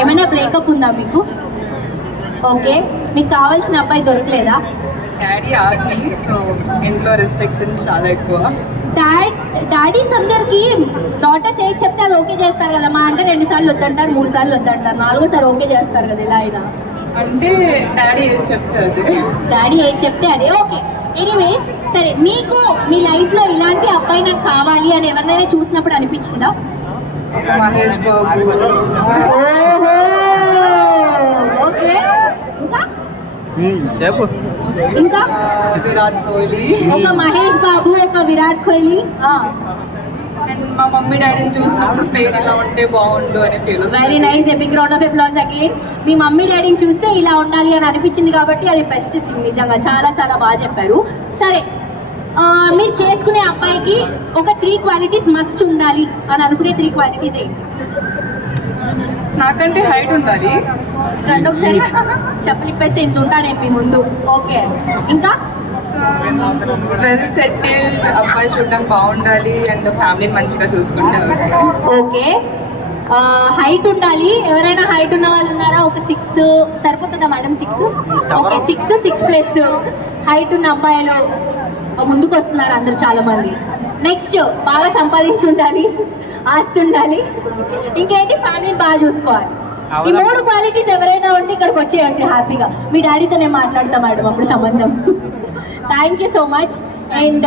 ఏమైనా బ్రేకప్ ఉందా మీకు? ఓకే, మీకు కావాల్సిన అబ్బాయి దొరకలేదా? డాడీ ఆర్మీ, సో ఇంట్లో రెస్ట్రిక్షన్స్ చాలా ఎక్కువ. డాడీస్ అందరికి డాటర్స్ ఏది చెప్తే అది ఓకే చేస్తారు కదా. మా అంటే 2 సార్లు వద్దంటారు, 3 సార్లు వద్దంటారు, 4సారి ఓకే చేస్తారు కదా. ఎలా అయినా అంటే డాడీ ఏం చెప్తే అదే. డాడీ ఏది చెప్తే అదే ఓకే. ఎనీవేస్, సరే, మీకు మీ లైఫ్లో ఇలాంటి అబ్బాయి నాకు కావాలి అని ఎవరినైనా చూసినప్పుడు అనిపించిందా? ఒక మహేష్ బాబు. ఓహో, ఓకే. ఇంకా ఇంకా విరాట్ కోహ్లీ. ఒక మహేష్ బాబు, ఒక విరాట్ కోహ్లీ. అండ్ మా మమ్మీ డాడీని చూసినప్పుడు పేరు ఇలా ఉంటే బాగుండు అనే ఫీల్ వస్తుంది. Very nice, a big round of applause again. మీ మమ్మీ డాడీని చూస్తే ఇలా ఉండాలి అని అనిపించింది కాబట్టి అది బెస్ట్ థింగ్. నిజంగా చాలా చాలా బాగా చెప్పారు. సరే, మీరు చేసుకునే అబ్బాయికి ఒక 3 క్వాలిటీస్ మస్ట్ ఉండాలి అని అనుకునే 3 క్వాలిటీస్ ఏంటి? నాకంటే హైట్ ఉండాలి. రండి ఒకసారి, చెప్పలు ఇప్పేస్తే ఇంత ఉంటా నేను మీ ముందు. ఓకే, ఇంకా వెల్ సెటిల్డ్ అబ్బాయి చూడడం బాగుండాలి అండ్ ఫ్యామిలీని మంచిగా చూసుకుంటే ఓకే. హైట్ ఉండాలి. ఎవరైనా హైట్ ఉన్న వాళ్ళు ఉన్నారా? ఒక 6 సరిపోతుందా మేడం? 6 ఓకే. 6+ హైట్ ఉన్న అబ్బాయిలు ముందుకు వస్తున్నారు అందరు చాలా మంది. నెక్స్ట్, బాగా సంపాదించి ఉండాలి, ఆస్తి ఉండాలి, ఇంకేంటి, ఫ్యామిలీని బాగా చూసుకోవాలి. ఈ 3 క్వాలిటీస్ ఎవరైనా ఉంటే ఇక్కడికి వచ్చేయచ్చు హ్యాపీగా. మీ డాడీతో నేను మాట్లాడతా మేడం అప్పుడు సంబంధం. Thank you so much. And